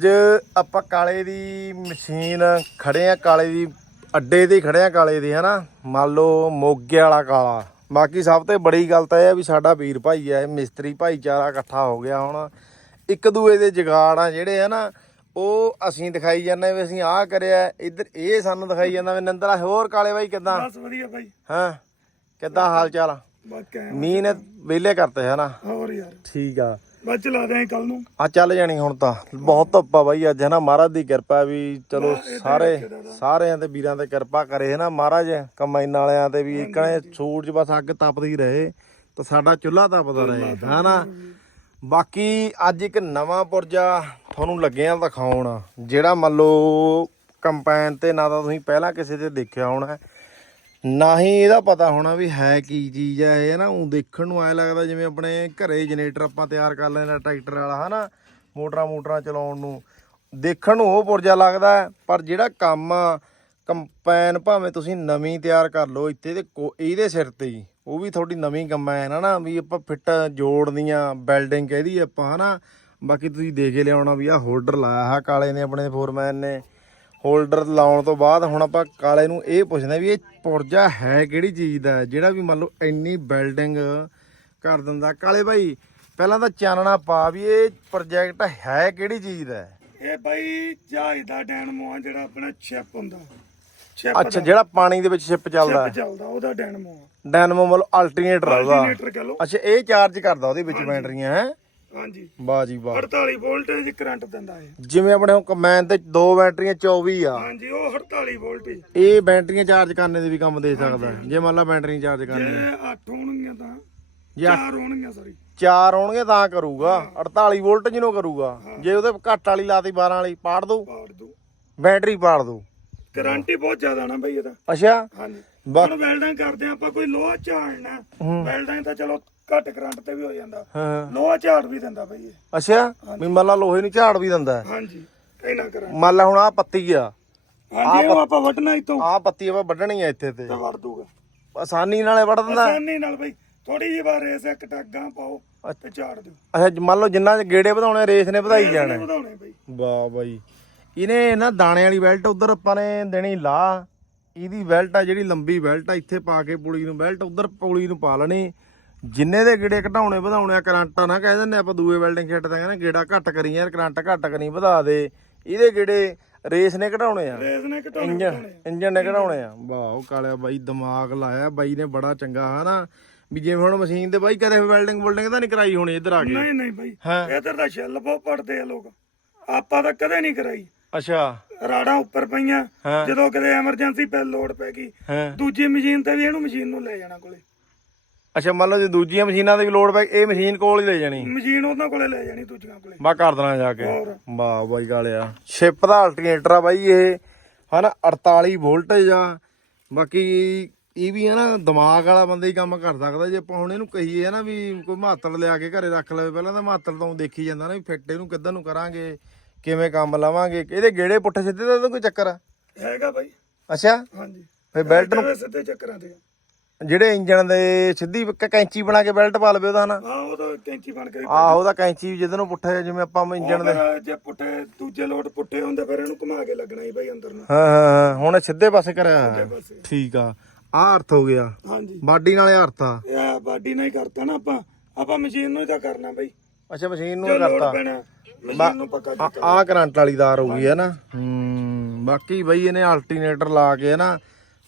ਅੱਜ ਆਪਾਂ ਕਾਲੇ ਦੀ ਮਸ਼ੀਨ ਖੜੇ ਆ ਕਾਲੇ ਦੀ ਅੱਡੇ ਤੇ ਖੜੇ ਆ ਕਾਲੇ ਦੇ ਹਨਾ? ਮੰਨ ਲਓ ਮੋਗੇ ਵਾਲਾ ਕਾਲਾ। ਬਾਕੀ ਸਭ ਤੋਂ ਬੜੀ ਗੱਲ ਤਾਂ ਇਹ ਆ ਵੀ ਸਾਡਾ ਵੀਰ ਭਾਈ ਆ ਇਹ ਮਿਸਤਰੀ ਭਾਈਚਾਰਾ ਇਕੱਠਾ ਹੋ ਗਿਆ ਹੁਣ। ਇੱਕ ਦੂਏ ਦੇ ਜਗਾੜ ਆ ਜਿਹੜੇ ਆ ਨਾ ਉਹ ਅਸੀਂ ਦਿਖਾਈ ਜਾਂਦੇ ਵੀ ਅਸੀਂ ਆਹ ਕਰਿਆ ਇੱਧਰ ਇਹ ਸਾਨੂੰ ਦਿਖਾਈ ਜਾਂਦਾ ਵੀ ਨੰਦਰਾ ਹੋਰ ਕਾਲੇ ਬਾਈ ਕਿਦਾਂ? ਬਸ ਵਧੀਆ ਬਾਈ। ਹਾਂ? ਕਿੱਦਾਂ ਹਾਲ ਚਾਲ ਆ? ਬਸ ਕਹਿ ਮੀਂਹ ਨੇ ਵਿਹਲੇ ਕਰਤੇ ਹਨਾ? ਹੋਰ ਯਾਰ। ਠੀਕ ਆ। ਬਸ ਚਲਾ ਦੇ ਕੱਲ ਨੂੰ। ਆ ਚੱਲ ਜਾਣੀ ਹੁਣ ਤਾਂ। ਬਹੁਤ ਧੁੱਪਾ ਬਾਈ ਅੱਜ ਹੈ ਨਾ ਮਹਾਰਾਜ ਦੀ ਕਿਰਪਾ ਵੀ ਚਲੋ ਸਾਰੇ ਸਾਰਿਆਂ ਤੇ ਵੀਰਾਂ ਤੇ ਕਿਰਪਾ ਕਰੇ ਹੈ ਨਾ ਮਹਾਰਾਜ? ਕਮਾਈਨ ਵਾਲਿਆਂ ਤੇ ਵੀ ਇਕਣੇ ਸੂਰਜ ਬਸ ਅੱਗ ਤਪਦੀ ਰਹੇ ਤਾਂ ਸਾਡਾ ਚੁੱਲ੍ਹਾ ਤਪਦਾ ਰਹੇ ਹਨਾ ਬਾਕੀ ਅੱਜ ਇੱਕ ਨਵਾਂ ਪੁਰਜਾ ਤੁਹਾਨੂੰ ਲੱਗਿਆ ਦਿਖਾਉਣ ਜਿਹੜਾ ਮੰਨ ਲਓ ਕੰਪੈਨ ਤੇ ਨਾ ਤਾਂ ਤੁਸੀਂ ਪਹਿਲਾਂ ਕਿਸੇ ਤੇ ਦੇਖਿਆ ਹੋਣਾ ਨਾ ਹੀ ਇਹਦਾ ਪਤਾ ਹੋਣਾ ਵੀ ਹੈ ਕੀ ਚੀਜ਼ ਹੈ ਇਹ ਨਾ ਉਹ ਦੇਖਣ ਨੂੰ ਐ ਲੱਗਦਾ ਜਿਵੇਂ ਆਪਣੇ ਘਰੇ ਜਨਰੇਟਰ ਆਪਾਂ ਤਿਆਰ ਕਰ ਲੈਣਾ ਟਰੈਕਟਰ ਵਾਲਾ, ਹਨਾ? ਮੋਟਰਾਂ ਮੋਟਰਾਂ ਚਲਾਉਣ ਨੂੰ। ਦੇਖਣ ਨੂੰ ਉਹ ਪੁਰਜਾ ਲੱਗਦਾ, ਪਰ ਜਿਹੜਾ ਕੰਮ ਆ, ਕੰਪੈਨ ਭਾਵੇਂ ਤੁਸੀਂ ਨਵੀਂ ਤਿਆਰ ਕਰ ਲਓ, ਇੱਥੇ ਤੇ ਕੋ- ਇਹਦੇ ਸਿਰ ਤੇ ਹੀ। ਉਹ ਵੀ ਤੁਹਾਡੀ ਨਵੀਂ ਕੰਬਾਈਨ ਹੈ ਨਾ, ਵੀ ਆਪਾਂ ਫਿੱਟ ਜੋੜਦੀਆਂ ਬਿਲਡਿੰਗ ਕਹਿਦੀ ਆਪਾਂ, ਹਨਾ? ਬਾਕੀ ਤੁਸੀਂ ਦੇਖ ਕੇ ਲਿਆਉਣਾ ਵੀ ਆ ਹੋਲਡਰ ਲਾਇਆ ਹੈ ਕਾਲੇ ਨੇ, ਆਪਣੇ ਫੋਰਮੈਨ ਨੇ। ਹੋਲਡਰ ਲਾਉਣ ਤੋਂ ਬਾਅਦ ਹੁਣ ਆਪਾਂ ਕਾਲੇ ਨੂੰ ਇਹ ਪੁੱਛਦੇ ਵੀ ਇਹ ਪੁਰਜਾ ਹੈ ਕਿਹੜੀ ਚੀਜ਼ ਦਾ? ਜਿਹੜਾ ਵੀ ਮੰਨ ਲਓ ਇੰਨੀ ਬਿਲਡਿੰਗ ਕਰ ਦਿੰਦਾ। ਕਾਲੇ ਭਾਈ ਪਹਿਲਾਂ ਤਾਂ ਚਾਨਣਾ ਪਾ ਵੀ ਇਹ ਪ੍ਰੋਜੈਕਟ ਹੈ ਕਿਹੜੀ ਚੀਜ਼ ਦਾ? ਇਹ ਬਾਈ ਜਹਾਜ਼ ਦਾ ਡੈਨਮੋ ਆ ਜਿਹੜਾ ਆਪਣਾ ਸ਼ਿਪ ਹੁੰਦਾ। ਸ਼ਿਪ ਅੱਛਾ ਜਿਹੜਾ ਪਾਣੀ ਦੇ ਵਿੱਚ ਸ਼ਿਪ ਚੱਲਦਾ। ਹੈ ਚੱਲਦਾ ਉਹਦਾ ਡੈਨਮੋ ਆ ਡਾਇਨਮੋ ਮਤਲਬ ਅਲਟਰਨੇਟਰ ਆ ਉਹਦਾ। ਅੱਛਾ ਇਹ ਚਾਰਜ ਕਰਦਾ ਉਹਦੇ ਵਿੱਚ ਬੈਟਰੀਆਂ ਹੈ? ਹਾਂਜੀ। ਵਾਹ ਜੀ ਵਾਹ। 48 ਵੋਲਟੇਜ ਕਰੰਟ ਦਿੰਦਾ ਇਹ। ਜਿਵੇਂ ਆਪਣੇ ਹੁਣ ਤੇ ਦੋ ਬੈਟਰੀਆਂ 24 ਆ। ਹਾਂਜੀ ਉਹ 48 ਵੋਲਟੇਜ। ਇਹ ਬੈਟਰੀਆਂ ਚਾਰਜ ਕਰਨੇ ਦੇ ਵੀ ਕੰਮ ਦੇ ਸਕਦਾ। ਹੈ। ਜੇ ਮੰਨ ਲਾ ਬੈਟਰੀ ਚਾਰਜ ਕਰਨੀ ਜੇ 8 ਹੋਣਗੀਆਂ ਤਾਂ। ਜਾਂ 4 ਹੋਣਗੀਆਂ ਸੌਰੀ ਚਾਰ ਤਾਂ ਕਰੂਗਾ। 48 ਵੋਲਟ ਜਿਹਨੂੰ ਕਰੂਗਾ। ਜੇ ਉਹਦੇ ਘੱਟ ਵਾਲੀ ਲਾਤੀ 12 ਵਾਲੀ ਪਾੜ ਦੋ ਪਾੜ ਦੂ ਬੈਟਰੀ ਪਾੜ ਦੋ ਹੀ ਬਹੁਤ ਜ਼ਿਆਦਾ ਨਾ ਬਾਈ ਇਹਦਾ। ਅੱਛਾ। ਹਾਂਜੀ। ਬਾ- ਹੁਣ ਵੈਲਡਾਂ ਕਰਦੇ ਆ ਆਪਾਂ ਕੋਈ ਲੋਹਾ ਝਾੜਨਾ। ਵੈਲਡਾਂ ਤਾਂ ਚਲੋ ਘੱਟ ਕਰੰਟ ਤੇ ਵੀ ਹੋ ਜਾਂਦਾ। ਹਾਂ। ਲੋਹਾ ਝਾੜ ਵੀ ਦਿੰਦਾ ਬਾਈ ਇਹ। ਅੱਛਾ? ਵੀ ਮੰਨ ਲਾ ਲੋਹੇ ਨੂੰ ਝਾੜ ਵੀ ਦਿੰਦਾ। ਹਾਂਜੀ ਇੰਨਾ ਕਰੰਟ। ਮੰਨ ਲਾ ਹੁਣ ਆ ਪੱਤੀ ਆ। ਹਾਂਜੀ ਉਹ ਆਪਾਂ ਵੱਢਣਾ ਇਤੋਂ ਆ ਪੱਤੀ ਆਪਾਂ ਵੱਢਣੀ ਆ ਇੱਥੇ ਤੇ। ਤੇ ਵੜ ਦੂਗਾ। ਆਸਾਨੀ ਨਾਲੇ ਵੱਢ ਦਿੰਦਾ ਆਸਾਨੀ ਨਾਲ ਬਾਈ ਥੋੜੀ ਜਿਹੀ ਵਾਰ ਰੇਸ ਇੱਕ ਟੱਗਾਂ ਪਾਓ ਤੇ ਝਾੜ ਦਿਓ। ਅੱਛਾ ਮੰਨ ਲਓ ਜਿੰਨਾ ਗੇੜੇ ਵਧਾਉਣੇ ਰੇਸ ਨੇ ਵਧਾਈ ਜਾਣਾ। ਇਹਨੇ ਵਧਾਉਣੇ ਬਾਈ। ਵਾਹ ਬਾਈ। ਇਹਨੇ ਨਾ ਦਾਣੇ ਵਾਲੀ ਬੈਲਟ ਉਧਰ ਆਪਾਂ ਨੇ ਦੇਣੀ ਲਾ। ਇਹਦੀ ਬੈਲਟ ਆ ਜਿਹੜੀ ਲੰਬੀ ਬੈਲਟ ਆ ਇੱਥੇ ਪਾ ਕੇ ਪੁਲੀ ਨੂੰ ਬੈਲਟ ਉਧਰ ਪੁਲੀ ਨੂੰ ਪਾ ਲੈਣੀ। ਜਿੰਨੇ ਦੇ ਗੇੜੇ ਘਟਾਉਣੇ ਵਧਾਉਣੇ ਆ ਕਰੰਟਾਂ ਨਾ ਕਹਿ ਦਿੰਦੇ ਆਪਾਂ ਦੂਏ ਵੈਲਡਿੰਗ ਕਿੱਟ ਤਾਂ ਕਹਿੰਦੇ ਗੇੜਾ ਘੱਟ ਕਰੀ ਯਾਰ ਕਰੰਟ ਘੱਟ ਕਰੀ ਵਧਾ ਦੇ। ਇਹਦੇ ਗੇੜੇ ਰੇਸ ਨੇ ਘਟਾਉਣੇ ਆ। ਰੇਸ ਨੇ ਘਟਾਉਣੇ ਇੰਜਨ ਇੰਜਨ ਨੇ ਘਟਾਉਣੇ ਆ। ਵਾਹ ਉਹ ਕਾਲਿਆ ਬਾਈ ਦਿਮਾਗ ਲਾਇਆ ਬਾਈ ਨੇ ਬੜਾ ਚੰਗਾ ਹਨਾ? ਵੀ ਜਿਵੇਂ ਹੁਣ ਮਸ਼ੀਨ ਤੇ ਬਾਈ ਕਦੇ ਵੈਲਡਿੰਗ ਵੈਲਡਿੰਗ ਤਾਂ ਨਹੀਂ ਕਰਾਈ ਹੋਣੀ ਇੱਧਰ ਆ ਕੇ। ਨਹੀਂ ਨਹੀਂ ਬਾਈ। ਇਧਰ ਦਾ ਸ਼ੈਲ ਬਹੁਤ ਪੜਦੇ ਆ ਲੋਕ। ਆਪਾਂ ਤਾਂ ਕਦੇ ਨਹੀਂ ਕਰਾਈ। ਅੱਛਾ। ਰਾੜਾਂ ਉੱਪਰ ਪਈਆਂ। ਜਦੋਂ ਕਦੇ ਐਮਰਜੈਂਸੀ ਪੈ ਲੋਡ ਪੈ ਗਈ। ਦੂਜੀ ਮਸ਼ੀਨ ਤੇ ਵੀ ਇਹਨੂੰ ਮਸ਼ੀਨ ਨੂੰ ਲੈ ਜਾਣਾ ਕੋਲੇ। ਅੱਛਾ ਮੰਨ ਲਓ ਜੇ ਦੂਜੀਆਂ ਮਸ਼ੀਨਾਂ ਤੇ ਵੀ ਲੋਡ ਪੈ ਇਹ ਮਸ਼ੀਨ ਕੋਲ ਹੀ ਲੈ ਜਾਣੀ। ਮਸ਼ੀਨ ਉਹਨਾਂ ਕੋਲੇ ਲੈ ਜਾਣੀ ਦੂਜੀਆਂ ਕੋਲੇ। ਬਾ ਕਰ ਦੇਣਾ ਜਾ ਕੇ। ਹੋਰ। ਵਾਹ ਬਾਈ ਗਾਲਿਆ ਸ਼ਿਪ ਦਾ ਅਲਟਰਨੇਟਰ ਆ ਬਾਈ ਇਹ। ਹਨਾ 48 ਵੋਲਟੇਜ ਆ। ਬਾਕੀ ਇਹ ਵੀ ਹੈ ਨਾ ਦਿਮਾਗ ਵਾਲਾ ਬੰਦਾ ਹੀ ਕੰਮ ਕਰ ਸਕਦਾ। ਜੇ ਆਪਾਂ ਹੁਣ ਇਹਨੂੰ ਕਹੀਏ ਨਾ ਵੀ ਕੋਈ ਮਾਤਲ ਲਿਆ ਕੇ ਘਰੇ ਰੱਖ ਲਵੇ ਪਹਿਲਾਂ ਤਾਂ ਮਾਤਲ ਤੋਂ ਦੇਖੀ ਜਾਂਦਾ ਨਾ ਵੀ ਫਿੱਟ ਇਹਨੂੰ ਕਿੱਦਾਂ ਨੂੰ ਕਰਾਂਗੇ ਕਿਵੇਂ ਕੰਮ ਲਾਵਾਂਗੇ। ਇਹਦੇ ਗੇੜੇ ਪੁੱਠੇ ਸਿੱਧੇ ਦਾ ਤਾਂ ਕੋਈ ਚੱਕਰ ਆ? ਹੈਗਾ ਬਾਈ। ਅੱਛਾ? ਹਾਂਜੀ। ਫੇ ਬੈਲਟ ਨੂੰ ਕਿਵੇਂ ਸਿੱਧੇ ਚੱਕਰਾਂ ਤੇ ਆ। ਜਿਹੜੇ ਇੰਜਣ ਦੇ ਸਿੱਧੀ ਕ- ਕੈਂਚੀ ਬਣਾ ਕੇ ਬੈਲਟ ਪਾ ਲਵੇ ਉਹਦਾ ਹਨਾ। ਹਾਂ ਉਹ ਤਾਂ ਕੈਂਚੀ ਬਣ ਕੇ ਆਹ ਉਹਦਾ ਕੈਂਚੀ ਜਿਹਦੇ ਨੂੰ ਪੁੱਠੇ ਜਿਵੇਂ ਆਪਾਂ ਇੰਜਣ ਦੇ। ਫਿਰ ਜੇ ਪੁੱਠੇ ਦੂਜੇ ਲੋਟ ਪੁੱਠੇ ਹੁੰਦੇ ਫਿਰ ਇਹਨੂੰ ਘੁਮਾ ਕੇ ਲੱਗਣਾ ਹੀ ਬਾਈ ਅੰਦਰ ਨੂੰ। ਹਾਂ ਹਾਂ ਹਾਂ ਹੁਣ ਇਹ ਸਿੱਧੇ ਪਾਸੇ ਕਰਿਆ। ਹੋਇਆ। ਪਾਸੇ। ਠੀਕ ਆ। ਆਹ ਅਰਥ ਹੋ ਗਿਆ। ਹਾਂਜੀ। ਬਾਡੀ ਨਾਲੇ ਅਰਥ ਆ। ਇਹ ਬਾਡੀ ਨਾਲ ਹੀ ਕਰਤਾ ਨਾ ਆਪਾਂ। ਆਪਾਂ ਮਸ਼ੀਨ ਨੂੰ ਹੀ ਤਾਂ ਕਰਨਾ ਬਾਈ। ਅੱਛਾ ਮਸ਼ੀਨ ਨੂੰ ਜੇ ਹੀ ਲੋਡ ਕਰਤਾ। ਪੈਣਾ ਮਸ਼ੀਨ ਨੂੰ ਪੱਕਾ ਆ ਆਹ ਕਰੰਟ ਵਾਲੀ ਤਾਰ ਹੋ ਗਈ ਹੈ ਨਾ। ਹੂੰ ਬਾਕੀ ਬਈ ਇਹਨੇ ਅਲਟਰਨੇਟਰ ਲਾ ਕੇ ਨਾ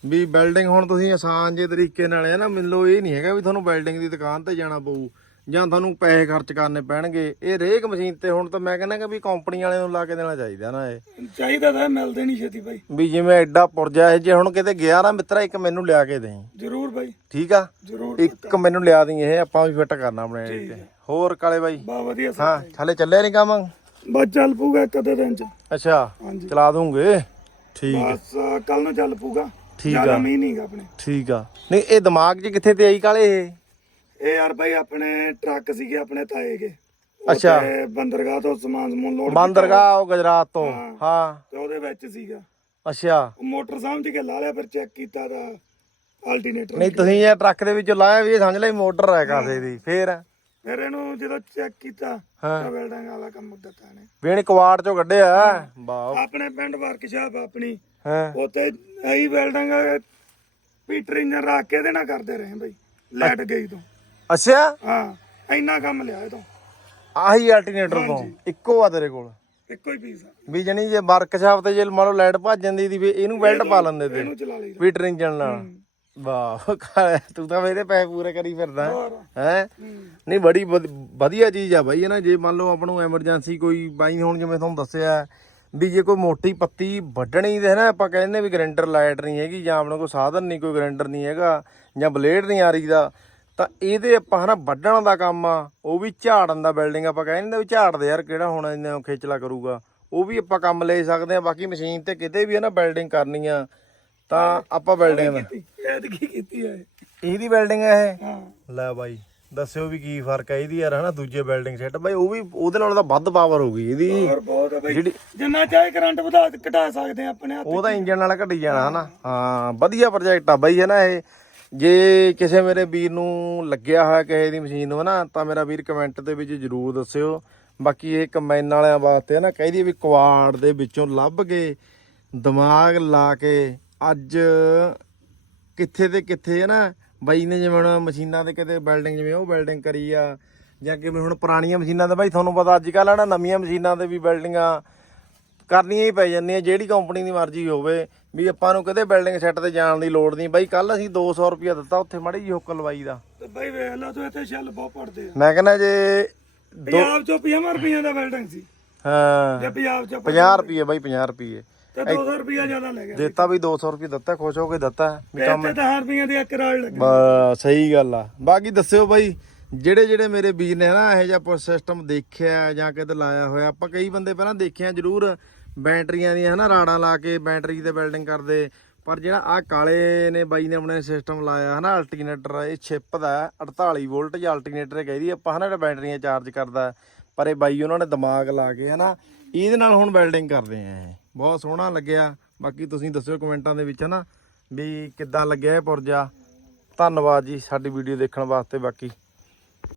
ਵੀ ਬਿਲਡਿੰਗ ਹੁਣ ਤੁਸੀਂ ਆਸਾਨ ਜੇ ਤਰੀਕੇ ਨਾਲ ਹੈ ਨਾ ਮੰਨ ਲਓ ਇਹ ਨਹੀਂ ਹੈਗਾ ਵੀ ਤੁਹਾਨੂੰ ਬਿਲਡਿੰਗ ਦੀ ਦੁਕਾਨ ਤੇ ਜਾਣਾ ਪਊ ਜਾਂ ਤੁਹਾਨੂੰ ਪੈਸੇ ਖਰਚ ਕਰਨੇ ਪੈਣਗੇ। ਇਹ ਰੇਕ ਮਸ਼ੀਨ ਤੇ ਹੁਣ ਤਾਂ ਮੈਂ ਕਹਿੰਦਾ ਕਿ ਵੀ ਕੰਪਨੀ ਵਾਲਿਆਂ ਨੂੰ ਲਾ ਕੇ ਦੇਣਾ ਚਾਹੀਦਾ ਨਾ ਇਹ। ਚਾਹੀਦਾ ਤਾਂ ਮਿਲਦੇ ਨਹੀਂ ਛੇਤੀ ਬਾਈ। ਵੀ ਜਿਵੇਂ ਐਡਾ ਪੁਰਜਾ ਇਹ ਜੇ ਹੁਣ ਕਿਤੇ ਗਿਆ ਨਾ ਮਿੱਤਰਾ ਇੱਕ ਮੈਨੂੰ ਲਿਆ ਕੇ ਦੇਈਂ। ਜ਼ਰੂਰ ਬਾਈ। ਠੀਕ ਆ? ਜ਼ਰੂਰ ਇੱਕ ਮੈਨੂੰ ਲਿਆ ਦੀ ਇਹ ਆਪਾਂ ਵੀ ਫਿੱਟ ਕਰਨਾ ਆਪਣੇ ਤੇ। ਹੋਰ ਕਾਲੇ ਬਾਈ? ਬਾ ਵਧੀਆ ਹਾਂ ਹਲੇ ਚੱਲਿਆ ਨਹੀਂ ਕੰਮ? ਬਸ ਚੱਲ ਪੂਗਾ ਇੱਕ ਅੱਧੇ ਦਿਨ ਚ। ਅੱਛਾ ਚਲਾ ਦੂੰਗੇ। ਠੀਕ ਬਸ ਕੱਲ ਨੂੰ ਚੱਲ ਪੂਗਾ ਠੀਕ ਜ਼ਿਆਦਾ ਆ। ਮੀਂਹ ਨਹੀਂਗਾ ਆਪਣੇ। ਠੀਕ ਆ। ਨਹੀਂ ਇਹ ਦਿਮਾਗ 'ਚ ਕਿੱਥੇ ਤੇ ਆਈ ਕਾਲੇ ਇਹ? ਇਹ ਯਾਰ ਬਾਈ ਆਪਣੇ ਟਰੱਕ ਸੀਗੇ ਆਪਣੇ ਤਾਏ ਕੇ ਅੱਛਾ। ਬੰਦਰਗਾਹ ਤੋਂ ਸਮਾਨ ਸਮੂਨ ਲੋਡ ਬੰਦਰਗਾਹ ਉਹ ਗੁਜਰਾਤ ਤੋਂ। ਹਾਂ। ਤੇ ਉਹਦੇ ਵਿੱਚ ਸੀਗਾ। ਅੱਛਾ। ਉਹ ਮੋਟਰ ਸਮਝ ਕੇ ਲਾ ਲਿਆ ਫਿਰ ਚੈੱਕ ਕੀਤਾ ਤਾਂ ਅਲਟਰਨੇਟਰ ਨਹੀਂ ਤੁਸੀਂ ਇਹ ਟਰੱਕ ਦੇ ਵਿੱਚ ਲਾਇਆ ਵੀ ਇਹ ਸਮਝ ਲਈ ਮੋਟਰ ਹੈ ਕਾਸੇ ਦੀ ਫੇਰ? ਫਿਰ ਇਹਨੂੰ ਜਦੋਂ ਚੈੱਕ ਕੀਤਾ ਹਾਂ। ਤਾਂ ਵੈਲਡਿੰਗ ਵਾਲਾ ਕੰਮ ਦਿੱਤਾ ਨੇ ਵੀਣ ਕਵਾੜ ਚੋਂ ਕੱਢਿਆ। ਵਾਹ। ਆਪਣੇ ਪਿੰਡ ਵਰਕਸ਼ਾਪ ਆਪਣੀ। ਹਾਂ। ਉੱਥੇ ਐਈ ਵੈਲਡਿੰਗ ਪੀਟਰ ਇੰਜਨ ਰੱਖ ਕੇ ਇਹਦੇ ਨਾਲ ਕਰਦੇ ਰਹੇ ਬਈ ਲੈਟ ਗਈ ਤੋਂ। ਅੱਛਾ? ਹਾਂ ਇੰਨਾ ਕੰਮ ਲਿਆ ਇਹ ਤੋਂ। ਆਹੀ ਅਲਟਰਨੇਟਰ ਤੋਂ। ਇੱਕੋ ਆ ਤੇਰੇ ਕੋਲ? ਇੱਕੋ ਹੀ ਪੀਸ ਆ। ਵੀ ਜਣੀ ਜੇ ਵਰਕਸ਼ਾਪ ਤੇ ਜੇ ਮੰਨ ਲਓ ਲਾਈਟ ਭੱਜ ਜਾਂਦੀ ਦੀ ਵੀ ਇਹਨੂੰ ਵੈਲਡ ਪਾ ਲੈਂਦੇ ਤੇ। ਇਹਨੂੰ ਚਲਾ ਲਈ ਪੀਟਰ ਇੰਜਨ ਨਾਲ। ਵਾਹ ਕਾਲਿਆ, ਤੂੰ ਤਾਂ ਮੇਰੇ ਪੈਸੇ ਪੂਰੇ ਕਰੀ ਫਿਰਦਾ। ਹੈ? ਨਹੀਂ ਬੜੀ ਵਧ- ਵਧੀਆ ਚੀਜ਼ ਆ ਬਾਈ ਇਹ ਨਾ ਜੇ ਮੰਨ ਲਓ ਆਪਾਂ ਨੂੰ ਐਮਰਜੈਂਸੀ ਕੋਈ ਬਾਈ ਹੁਣ ਜਿਵੇਂ ਤੁਹਾਨੂੰ ਦੱਸਿਆ ਵੀ ਜੇ ਕੋਈ ਮੋਟੀ ਪੱਤੀ ਵੱਢਣੀ ਤੇ ਨਾ ਆਪਾਂ ਕਹਿੰਦੇ ਵੀ ਗ੍ਰੈਂਡਰ ਲਾਈਟ ਨਹੀਂ ਹੈਗੀ ਜਾਂ ਆਪਣੇ ਕੋਲ ਸਾਧਨ ਨਹੀਂ ਕੋਈ ਗ੍ਰੈਂਡਰ ਨਹੀਂ ਹੈਗਾ ਜਾਂ ਬਲੇਡ ਨਹੀਂ ਆ ਰਹੀ ਦਾ ਤਾਂ ਇਹਦੇ ਆਪਾਂ ਹਨਾ ਵੱਢਣ ਦਾ ਕੰਮ ਆ ਉਹ ਵੀ ਝਾੜਨ ਦਾ ਬਿਲਡਿੰਗ ਆਪਾਂ ਕਹਿੰਦੇ ਵੀ ਝਾੜਦੇ ਯਾਰ ਕਿਹੜਾ ਹੁਣ ਇੰਨਾ ਖੇਚਲਾ ਕਰੂਗਾ ਉਹ ਵੀ ਆਪਾਂ ਕੰਮ ਲੈ ਸਕਦੇ ਆ ਬਾਕੀ ਮਸ਼ੀਨ ਤੇ ਕਿਤੇ ਵੀ ਹੈ ਨਾ ਬਿਲਡਿੰਗ ਕਰਨੀ ਆ ਤਾਂ ਆਪਾਂ ਬਿਲਡਿੰਗ ਦਾ ਇਹ ਕੀ ਕੀਤੀ ਹੈ ਇਹਦੀ ਬਿਲਡਿੰਗ ਹੈ ਇਹ? ਹਾਂ। ਲੈ ਬਾਈ ਦੱਸਿਓ ਵੀ ਕੀ ਫ਼ਰਕ ਹੈ ਇਹਦੀ ਯਾਰ ਹਨਾ ਦੂਜੇ ਬਿਲਡਿੰਗ ਸੈੱਟ ਬਾਈ ਉਹ ਵੀ ਉਹਦੇ ਨਾਲ ਤਾਂ ਵੱਧ ਪਾਵਰ ਹੋ ਗਈ ਇਹਦੀ। ਹੋਰ ਬਹੁਤ ਆ ਬਈ। ਜਿਹੜੀ ਜਿੰਨਾ ਚਾਹੇ ਕਰੰਟ ਵਧਾ ਘਟਾ ਸਕਦੇ ਆ ਆਪਣੇ ਹੱਥ ਉਹਦਾ ਇੰਜਨ ਨਾਲ ਘਟੀ ਜਾਣਾ ਹਨਾ। ਹਾਂ ਵਧੀਆ ਪ੍ਰੋਜੈਕਟ ਆ ਬਾਈ ਹੈ ਨਾ ਇਹ। ਜੇ ਕਿਸੇ ਮੇਰੇ ਵੀਰ ਨੂੰ ਲੱਗਿਆ ਹੋਇਆ ਕਿਸੇ ਦੀ ਮਸ਼ੀਨ ਨੂੰ ਹਨਾ ਤਾਂ ਮੇਰਾ ਵੀਰ ਕਮੈਂਟ ਦੇ ਵਿੱਚ ਜਰੂਰ ਦੱਸਿਓ। ਬਾਕੀ ਇਹ ਕੰਬਾਈਨ ਵਾਲਿਆਂ ਵਾਸਤੇ ਨਾ ਕਹਦੀ ਵੀ ਕੁਆੜ ਦੇ ਵਿੱਚੋਂ ਲੱਭ ਕੇ ਦਿਮਾਗ ਲਾ ਕੇ ਅੱਜ ਕਿੱਥੇ ਤੇ ਕਿੱਥੇ ਹੈ ਨਾ ਬਾਈ ਨੇ ਜਿਵੇਂ ਹੁਣ ਮਸ਼ੀਨਾਂ ਤੇ ਕਿਤੇ ਬਿਲਡਿੰਗ ਜਿਵੇਂ ਉਹ ਬਿਲਡਿੰਗ ਕਰੀ ਆ ਜਾਂ ਕਿਵੇਂ ਹੁਣ ਪੁਰਾਣੀਆਂ ਮਸ਼ੀਨਾਂ ਤੇ ਬਾਈ ਤੁਹਾਨੂੰ ਪਤਾ ਅੱਜ ਕੱਲ੍ਹ ਨਾ ਨਵੀਆਂ ਮਸ਼ੀਨਾਂ ਤੇ ਵੀ ਬਿਲਡਿੰਗਾਂ ਕਰਨੀਆਂ ਹੀ ਪੈ ਜਾਂਦੀਆਂ ਜਿਹੜੀ ਕੰਪਨੀ ਦੀ ਮਰਜ਼ੀ ਹੋਵੇ ਵੀ ਆਪਾਂ ਨੂੰ ਕਦੇ ਬਿਲਡਿੰਗ ਸੈੱਟ ਤੇ ਜਾਣ ਦੀ ਲੋੜ ਨਹੀਂ। ਬਾਈ ਕੱਲ ਅਸੀਂ 200 ਰੁਪਇਆ ਦਿੱਤਾ ਉੱਥੇ ਮਾੜੀ ਜਿਹੀ ਹੁੱਕ ਲਵਾਈ ਦਾ। ਤੇ ਬਈ ਵੇਖ ਲਾ ਤੂੰ ਇੱਥੇ ਛੱਲ ਬਹੁਤ ਪੜਦੇ ਆ। ਮੈਂ ਕਹਿੰਦਾ ਜੇ ਪੰਜਾਬ ਚੋਂ 50 ਰੁਪਈਆਂ ਦਾ ਵੈਲਡਿੰਗ ਸੀ। ਹਾਂ ਜੇ ਪੰਜਾਬ ਚੋਂ 50 ਰੁਪਏ ਬਾਈ 50 ਰੁਪਏ ਤੇ 200 ਰੁਪਈਆ ਜ਼ਿਆਦਾ ਲੈ ਗਿਆ। ਦਿੱਤਾ ਵੀ 200 ਰੁਪਏ ਦਿੱਤਾ ਖੁਸ਼ ਹੋ ਕੇ ਦਿੱਤਾ ਵੀ ਕੰਮ ਇੱਥੇ 10 ਰੁਪਈਆਂ ਦੀ ਇੱਕ ਰਾਲ ਲੱਗੀ। ਬਾ ਸਹੀ ਗੱਲ ਆ। ਬਾਕੀ ਦੱਸਿਓ ਬਾਈ ਜਿਹੜੇ ਜਿਹੜੇ ਮੇਰੇ ਵੀਰ ਨੇ ਨਾ ਇਹੋ ਜਿਹਾ ਸਿਸਟਮ ਦੇਖਿਆ ਜਾਂ ਕਿਤੇ ਲਾਇਆ ਹੋਇਆ ਆਪਾਂ ਕਈ ਬੰਦੇ ਪਹਿਲਾਂ ਦੇਖਿਆ ਜ਼ਰੂਰ ਬੈਟਰੀਆਂ ਦੀਆਂ ਹਨਾ ਰਾੜਾਂ ਲਾ ਕੇ ਬੈਟਰੀ ਤੇ ਬਿਲਡਿੰਗ ਕਰਦੇ। ਪਰ ਜਿਹੜਾ ਆ ਕਾਲੇ ਨੇ ਬਾਈ ਨੇ ਆਪਣੇ ਸਿਸਟਮ ਲਾਇਆ ਹਨਾ ਅਲਟਰਨੇਟਰ ਇਹ ਛਿਪ ਦਾ 48 ਵੋਲਟ ਜਾਂ ਅਲਟਰਨੇਟਰ ਕਹਿੰਦੀ ਆਪਾਂ ਹਨਾ ਜਿਹੜਾ ਬੈਟਰੀਆਂ ਚਾਰਜ ਕਰਦਾ। ਪਰ ਇਹ ਬਾਈ ਉਹਨਾਂ ਨੇ ਦਿਮਾਗ ਲਾ ਕੇ ਹਨਾ, ਇਹਦੇ ਨਾਲ ਹੁਣ ਵੈਲਡਿੰਗ ਕਰਦੇ ਆ ਇਹ। ਬਹੁਤ ਸੋਹਣਾ ਲੱਗਿਆ। ਬਾਕੀ ਤੁਸੀਂ ਦੱਸਿਓ ਕਮੈਂਟਾਂ ਦੇ ਵਿੱਚ ਹਨਾ, ਵੀ ਕਿੱਦਾਂ ਲੱਗਿਆ ਇਹ ਪੁਰਜਾ। ਧੰਨਵਾਦ ਜੀ ਸਾਡੀ ਵੀਡੀਓ ਦੇਖਣ ਵਾਸਤੇ ਬਾਕੀ।